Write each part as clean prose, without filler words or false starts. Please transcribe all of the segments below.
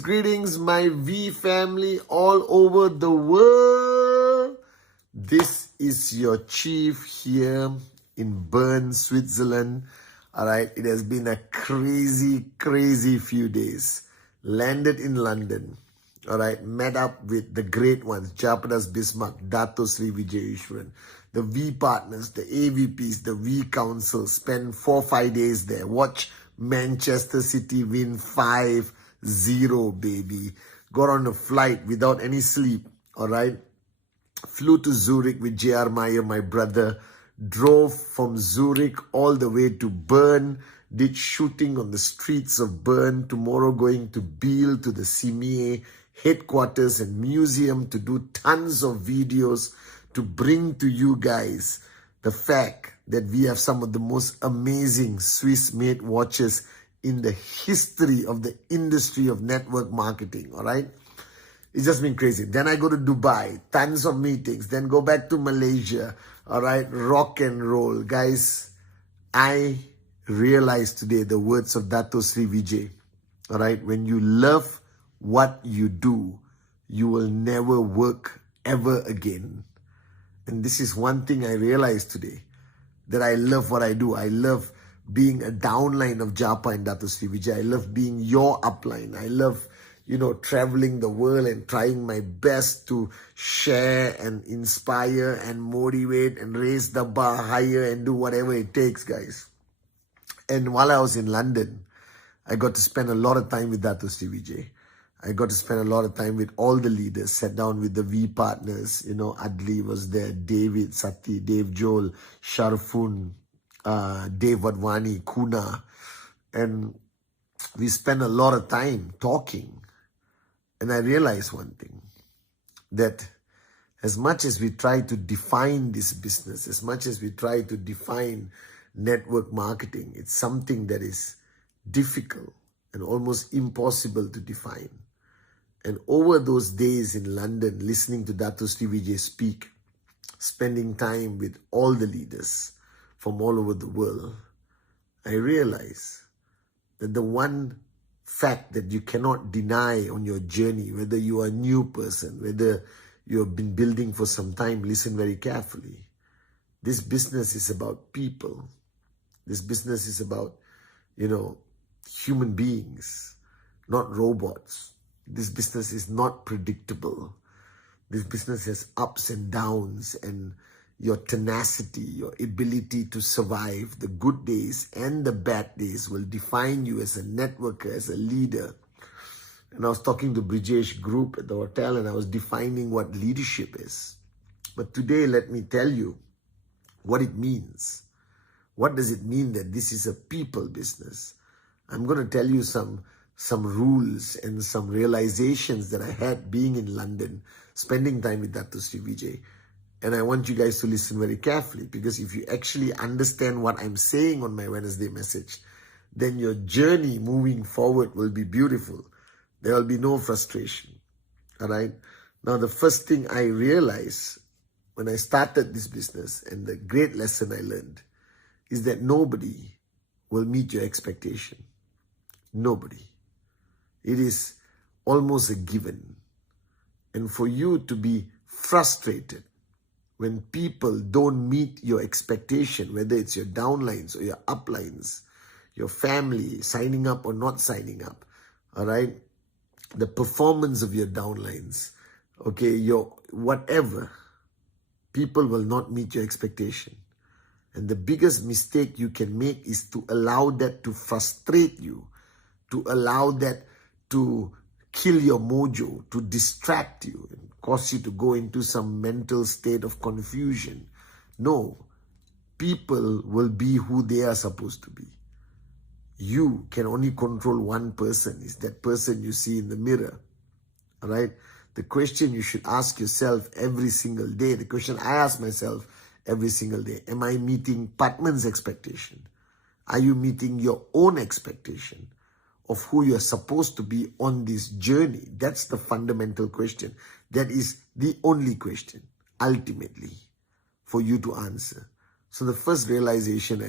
Greetings, my V family all over the world. This is your chief here in Bern, Switzerland. All right, it has been a crazy few days. Landed in London. All right, met up with the great ones, Japadas Bismarck, Dato Sri Vijay Ishwaran, the V partners, the AVPs, the V council. Spent 4-5 days there. Watch Manchester City win 5-0, baby. Got on a flight without any sleep, all right? Flew to Zurich with J.R. Meyer, my brother. Drove from Zurich all the way to Bern. Did shooting on the streets of Bern. Tomorrow going to Biel, to the CME headquarters and museum to do tons of videos to bring to you guys the fact that we have some of the most amazing Swiss-made watches in the history of the industry of network marketing, all right? It's just been crazy. Then I go to Dubai, tons of meetings, then go back to Malaysia, all right? Rock and roll. Guys, I realized today the words of Dato Sri Vijay, all right? When you love what you do, you will never work ever again. And this is one thing I realized today, that I love what I do. I love being a downline of Japa and Dato Sri Vijay. I love being your upline. I love, traveling the world and trying my best to share and inspire and motivate and raise the bar higher and do whatever it takes, guys. And while I was in London, I got to spend a lot of time with Dato Sri Vijay. I got to spend a lot of time with all the leaders, sat down with the V partners, Adli was there, David, Sati, Dave Joel, Sharfun, Dave Wadhwani, Kuna. And we spent a lot of time talking. And I realized one thing, that as much as we try to define this business, as much as we try to define network marketing, it's something that is difficult and almost impossible to define. And over those days in London, listening to Dato Sri Vijay speak, spending time with all the leaders from all over the world, I realized that the one fact that you cannot deny on your journey, whether you are a new person, whether you have been building for some time, listen very carefully. This business is about people. This business is about, human beings, not robots. This business is not predictable. This business has ups and downs, and your tenacity, your ability to survive the good days and the bad days will define you as a networker, as a leader. And I was talking to Brijesh Group at the hotel, and I was defining what leadership is. But today, let me tell you what it means. What does it mean that this is a people business? I'm going to tell you some rules and some realizations that I had being in London, spending time with Dato Sri Vijay. And I want you guys to listen very carefully, because if you actually understand what I'm saying on my Wednesday message, then your journey moving forward will be beautiful. There will be no frustration. All right. Now, the first thing I realized when I started this business, and the great lesson I learned, is that nobody will meet your expectation. Nobody. It is almost a given. And for you to be frustrated when people don't meet your expectation, whether it's your downlines or your uplines, your family signing up or not signing up, all right? The performance of your downlines, okay, your whatever, people will not meet your expectation. And the biggest mistake you can make is to allow that to frustrate you, to allow that to kill your mojo, to distract you and cause you to go into some mental state of confusion. No, People will be who they are supposed to be. You can only control one person, is that person you see in the mirror. All right? The question you should ask yourself every single day, the question I ask myself every single day, am I meeting Patman's expectation? Are you meeting your own expectation of who you're supposed to be on this journey? That's the fundamental question. That is the only question, ultimately, for you to answer. So the first realization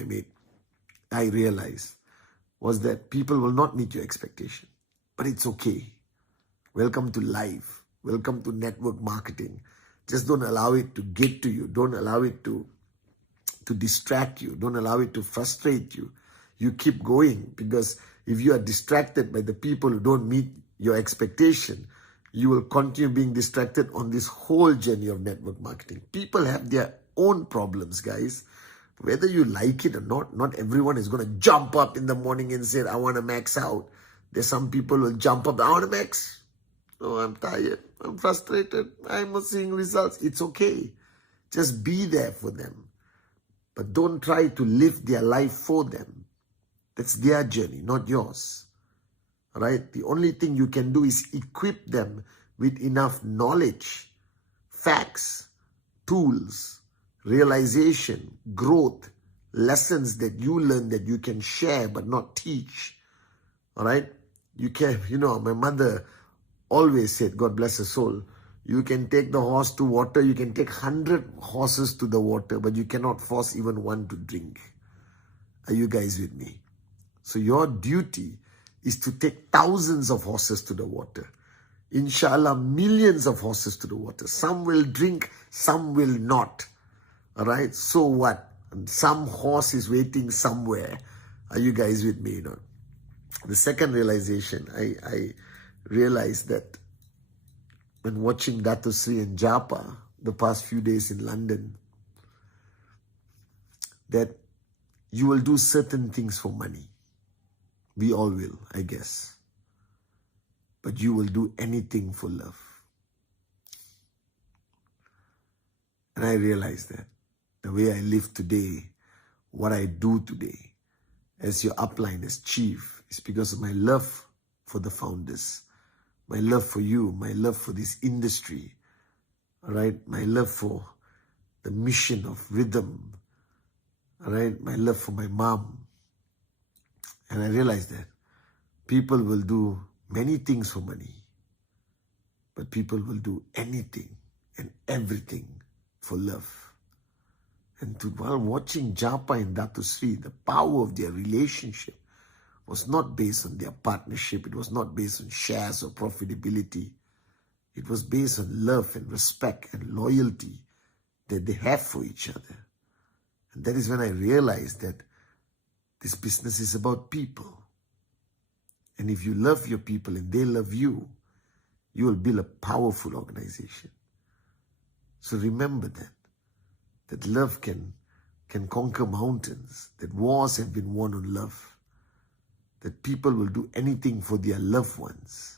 I realized, was that people will not meet your expectation. But it's okay. Welcome to life. Welcome to network marketing. Just don't allow it to get to you. Don't allow it to distract you. Don't allow it to frustrate you. You keep going, because if you are distracted by the people who don't meet your expectation, you will continue being distracted on this whole journey of network marketing. People have their own problems, guys. Whether you like it or not everyone is going to jump up in the morning and say, I want to max out. There's some people who will jump up, I want to max. Oh, I'm tired. I'm frustrated. I'm not seeing results. It's okay. Just be there for them. But don't try to live their life for them. That's their journey, not yours. All right? The only thing you can do is equip them with enough knowledge, facts, tools, realization, growth, lessons that you learn that you can share but not teach. All right? You can, my mother always said, God bless her soul, you can take the horse to water, you can take 100 horses to the water, but you cannot force even one to drink. Are you guys with me? So your duty is to take thousands of horses to the water. Inshallah, millions of horses to the water. Some will drink, some will not. All right? So what? And some horse is waiting somewhere. Are you guys with me? The second realization, I realized that when watching Dato Sri and Japa the past few days in London, that you will do certain things for money. We all will, I guess. But you will do anything for love. And I realized that the way I live today, what I do today, as your upline, as chief, is because of my love for the founders, my love for you, my love for this industry, all right, my love for the mission of rhythm, all right, my love for my mom. And I realized that people will do many things for money, but people will do anything and everything for love. And while watching Japa and Dato Sri, the power of their relationship was not based on their partnership. It was not based on shares or profitability. It was based on love and respect and loyalty that they have for each other. And that is when I realized that this business is about people. And if you love your people and they love you, you will build a powerful organization. So remember that love can conquer mountains, that wars have been won on love, that people will do anything for their loved ones,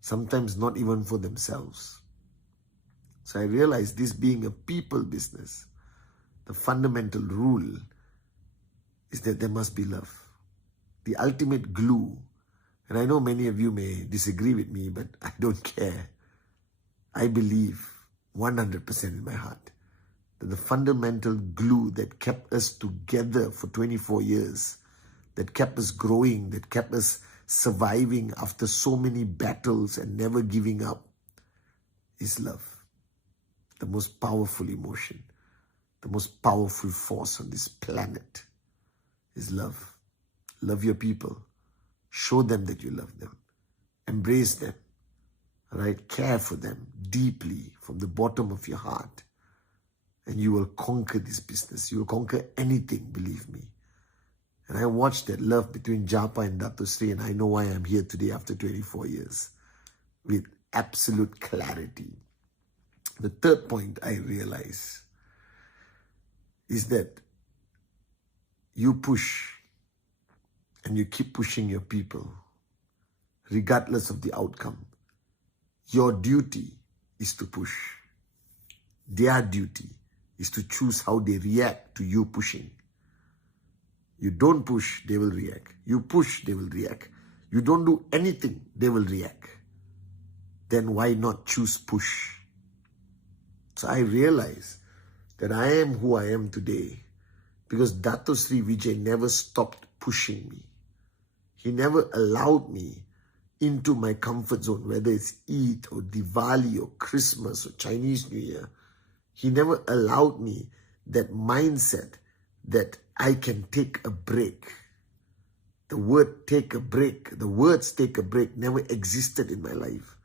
sometimes not even for themselves. So I realized, this being a people business, the fundamental rule is that there must be love. The ultimate glue, and I know many of you may disagree with me, but I don't care. I believe 100% in my heart that the fundamental glue that kept us together for 24 years, that kept us growing, that kept us surviving after so many battles and never giving up, is love. The most powerful emotion, the most powerful force on this planet is love. Love your people. Show them that you love them. Embrace them. All right? Care for them deeply from the bottom of your heart. And you will conquer this business. You will conquer anything, believe me. And I watched that love between Japa and Dato Sri, and I know why I'm here today after 24 years with absolute clarity. The third point I realize is that you push and you keep pushing your people regardless of the outcome. Your duty is to push. Their duty is to choose how they react to you pushing. You don't push, they will react. You push, they will react. You don't do anything, they will react. Then why not choose push? So I realize that I am who I am today because Dato Sri Vijay never stopped pushing me. He never allowed me into my comfort zone, whether it's Eid or Diwali or Christmas or Chinese New Year. He never allowed me that mindset that I can take a break. The word take a break, the words take a break never existed in my life.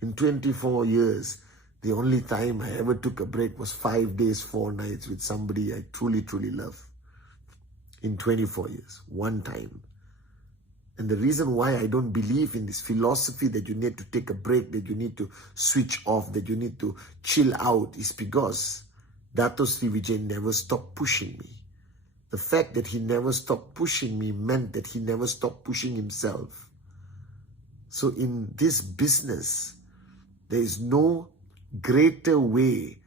In 24 years, the only time I ever took a break was 5 days, 4 nights with somebody I truly, truly love. In 24 years, one time. And the reason why I don't believe in this philosophy that you need to take a break, that you need to switch off, that you need to chill out is because Dato Sri Vijay never stopped pushing me. The fact that he never stopped pushing me meant that he never stopped pushing himself. So in this business, there is no greater way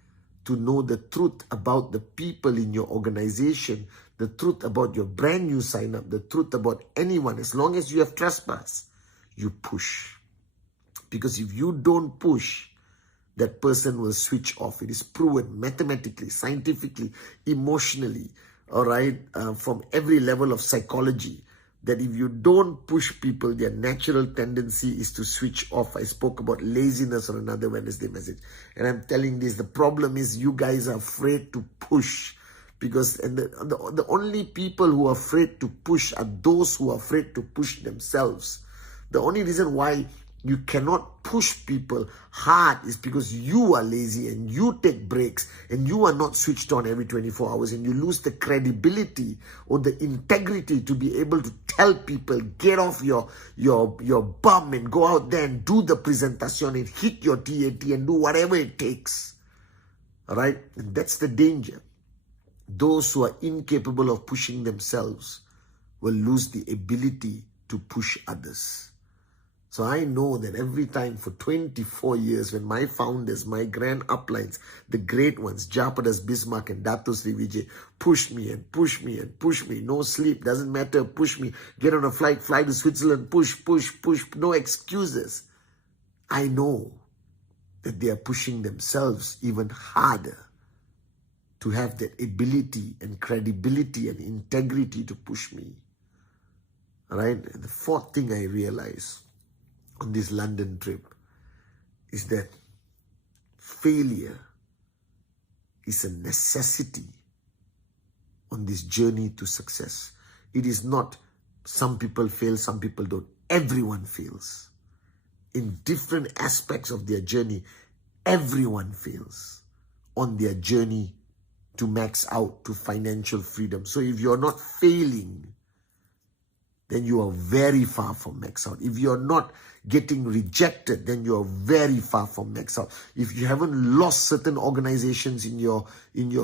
to know the truth about the people in your organization, the truth about your brand new sign up, the truth about anyone. As long as you have trespass, you push. Because if you don't push, that person will switch off. It is proven mathematically, scientifically, emotionally, all right, from every level of psychology, that if you don't push people, their natural tendency is to switch off. I spoke about laziness on another Wednesday message. And I'm telling this, the problem is you guys are afraid to push. Because the only people who are afraid to push are those who are afraid to push themselves. The only reason why you cannot push people hard is because you are lazy and you take breaks and you are not switched on every 24 hours and you lose the credibility or the integrity to be able to tell people, get off your bum and go out there and do the presentation and hit your TAT and do whatever it takes. All right? And that's the danger. Those who are incapable of pushing themselves will lose the ability to push others. So I know that every time for 24 years when my founders, my grand uplines, the great ones, Japadas, Bismarck and Dato Sri Vijay pushed me and pushed me and pushed me. No sleep, doesn't matter, push me. Get on a flight, fly to Switzerland, push, no excuses. I know that they are pushing themselves even harder to have that ability and credibility and integrity to push me. All right? And the fourth thing I realized on this London trip is that failure is a necessity on this journey to success. It is not some people fail, some people don't. Everyone fails. In different aspects of their journey, everyone fails on their journey to max out to financial freedom. So if you're not failing, then you are very far from max out. If you're not getting rejected, then you are very far from max out. If you haven't lost certain organizations in your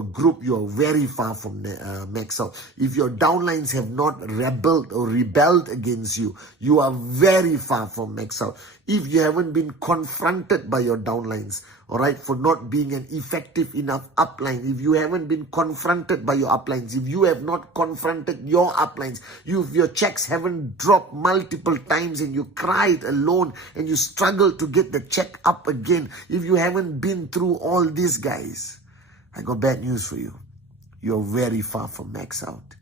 group, you are very far from max out. If your downlines have not rebelled against you, you are very far from max out. If you haven't been confronted by your downlines, all right, for not being an effective enough upline, if you haven't been confronted by your uplines, if you have not confronted your uplines, if your checks haven't dropped multiple times and you cried alone and you struggle to get the check up again, if you haven't been through all these guys, I got bad news for you. You're very far from max out.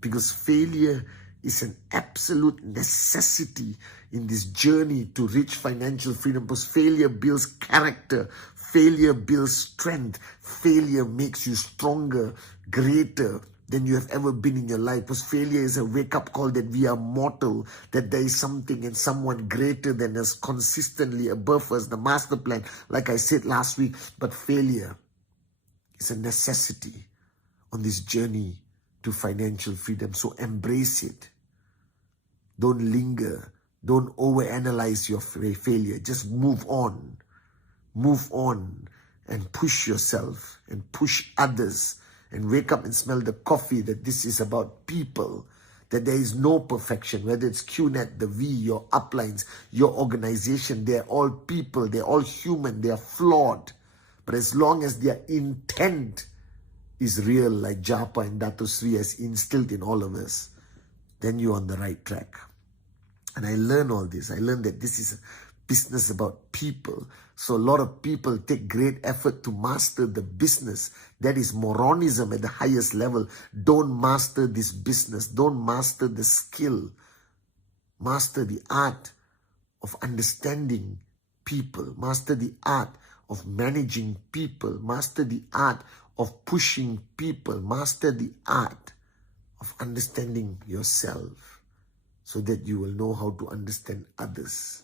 Because failure is an absolute necessity in this journey to reach financial freedom. Because failure builds character, failure builds strength, failure makes you stronger, greater than you have ever been in your life. Because failure is a wake-up call that we are mortal, that there is something and someone greater than us, consistently above us, the master plan, like I said last week. But failure is a necessity on this journey to financial freedom. So embrace it. Don't linger. Don't overanalyze your failure. Just move on. Move on and push yourself and push others and wake up and smell the coffee, that this is about people, that there is no perfection, whether it's QNet, the V, your uplines, your organization, they're all people, they're all human, they're flawed. But as long as their intent is real, like Japa and Dato Sri has instilled in all of us, then you're on the right track. And I learned all this. I learned that this is a business about people. So a lot of people take great effort to master the business. That is moronism at the highest level. Don't master this business. Don't master the skill. Master the art of understanding people. Master the art of managing people. Master the art of pushing people. Master the art of understanding yourself, so that you will know how to understand others.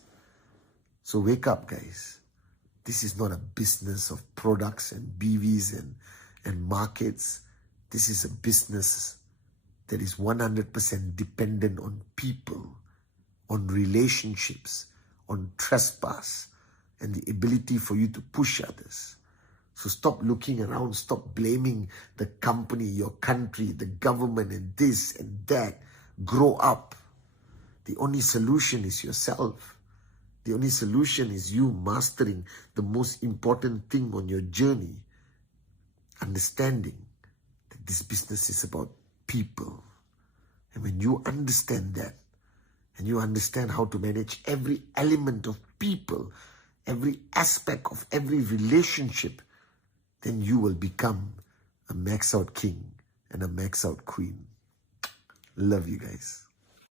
So wake up, guys. This is not a business of products and BVs and markets. This is a business that is 100% dependent on people, on relationships, on trespass, and the ability for you to push others. So stop looking around, stop blaming the company, your country, the government, and this and that. Grow up. The only solution is yourself. The only solution is you mastering the most important thing on your journey. Understanding that this business is about people. And when you understand that, and you understand how to manage every element of people, every aspect of every relationship, then you will become a max out king and a max out queen. Love you guys.